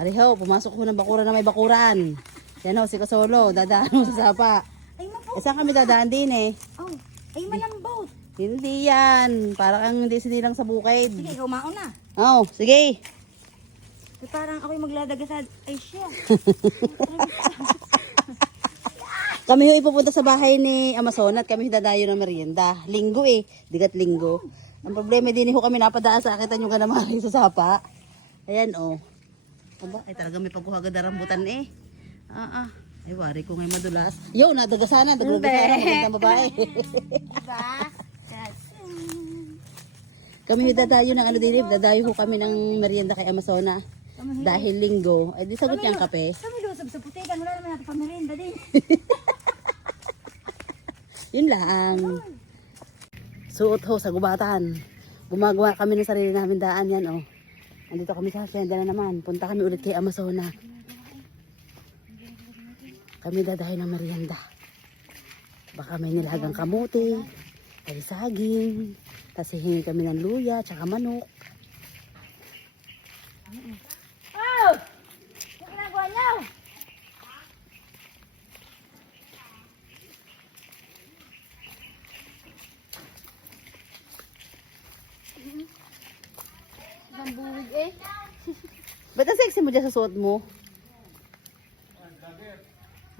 Ariho, pumasok ko ng bakuran na may bakuran. Yan ho, si Kasolo, dadaan mo sa sapa. Ay, mapo. Saan kami dadaan din eh? Oh, ay malambot. Hindi yan. Parang hindi sinilang sa bukid. Sige, ikaw mauna. Oh, sige. Ay, parang ako'y magladaga sa... Ay, siya. Kami ho ipupunta sa bahay ni Amazon at kami dadayo ng merienda. Linggo eh, digat linggo. Ang problema din ho kami napadaan sa akitan yung ganamari sa sapa. Ayan oh. Aba, ay talaga may pagkuhagad na rambutan eh. Ay wari ko ngayon madulas. Yo, nadagasanan, dagdagasana, magandang babae. Diba? Kami ho dadayo ng ano din, dadayo ho kami ng merienda kay Amazona. Dahil linggo, ay di sagot niyang kape. Kami lusog sa putikan. Wala naman natin pamirinda din. Yun lang. Suot ho sa gubatan. Gumagawa kami ng sarili namin daan yan oh. Andito kami sa hacienda na naman. Punta kami ulit kay Amazona. Kami dadayo ng merienda. Baka may nilagang kamuti, ay saging, tapos hihingi kami ng luya, tsaka manok. Oh! Ano ginagawa niyo? Ang buwig eh. Ba't ang sexy mo dyan sa suot mo?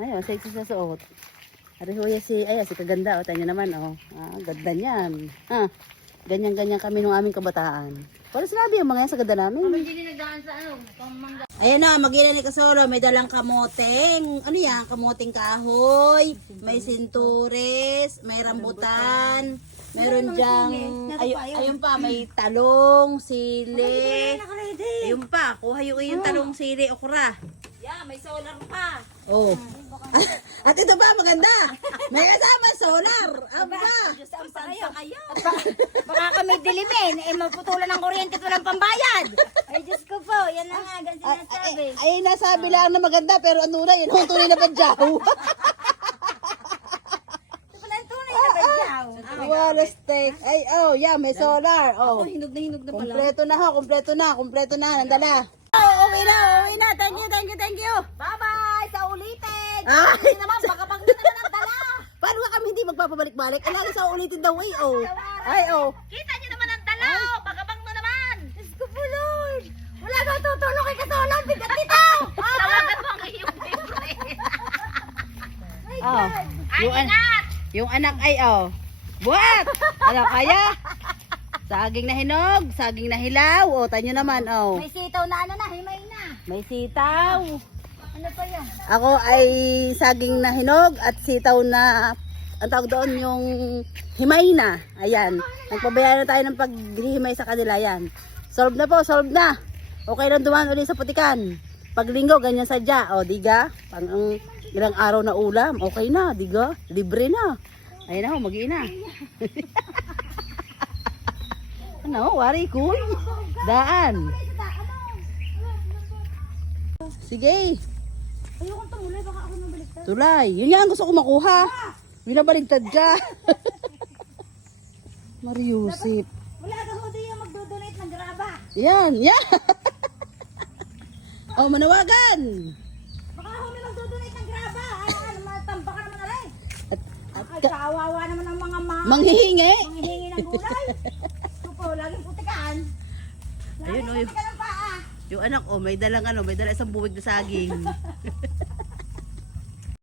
Ayun, sexy sa suot. Arihuya si kaganda, o tayo naman, o. Ganda niyan. Ganyan-ganyan kami nung aming kabataan. Wala sinabi yung mga yan sa ganda namin. Hindi nagdaan sa ano, pamangga. Ayan na, mag-ina ni Kasolo, may dalang kamoteng. Ano yan? Kamoteng kahoy, may sintures, may rambutan, meron dyang, ayun pa, may talong, sili. Ayun pa, kuha yung talong, sili, okra. Yeah, may solar pa. Oh. At ito pa, maganda. May kasama solar. Aba. Diyos ang kayo. Baka kami dilimin. Eh, maputulan ng kuryente at walang pambayad. Ay, Diyos ko po. Yan na nga. Ganyan sinasabi. Ay, nasabi lang na maganda, pero ano na, yun ang tunay na badyaw. Ito pala ang tunay na badyaw. Wala steak. Ay, oh, yeah, may solar. Oh. Hinog na pala. Kompleto na ho, kompleto na. Nandala. Oh, uwi na. Thank you. Bye-bye! Sa ulitin! Ay, Hindi naman, baka pag na naman ang dala. paano nga kami hindi magpapabalik-balik? Alam sa ulitin daw eh, oh. Ay, oh. Kita niyo naman ang dala. Baka pag na naman. Diyos ko po, Lord. Wala na tutulong kay Kasolan. Bigat nito. Tawagan mo ang iyong favorite. Oh. Ay, ingat! Yung anak ay, oh. Buhat! Ano, kaya? Saging na hinog, saging na hilaw. O, tanyo naman, oh. May sitaw na ano na, himay na. May sitaw. Ano pa yan? Ako ay saging na hinog at sitaw na, ang tawag doon, yung himay na. Ayan. Nagpabayaan na tayo ng paghihimay sa kanila, yan. Solve na po, solve na. Okay lang dumaan ulit sa putikan. Paglinggo, ganyan sadya. O, diga. Pang ilang araw na ulam. Okay na, diga. Libre na. Ayan na ho, mag-iina. Ano, wari, cool. Daan. Sige. Ayokong tumulay, baka ako nabaliktad. Tulay. Yun nga ang gusto ko makuha. Binabaligtad ka. Mariusip. Wala ka ho yung magdodonate ng graba. Yan. Oh, manawagan. Baka ako may magdodonate ng graba. Ano, matamba ka naman na rin. At Ay, kawawa naman ang mga manghihingi. manghihingi ng gulay. Ito po, laging putikan. Ayun, Laging putikan ng paa. Yung anak, oh, may dalang isang buwig na saging.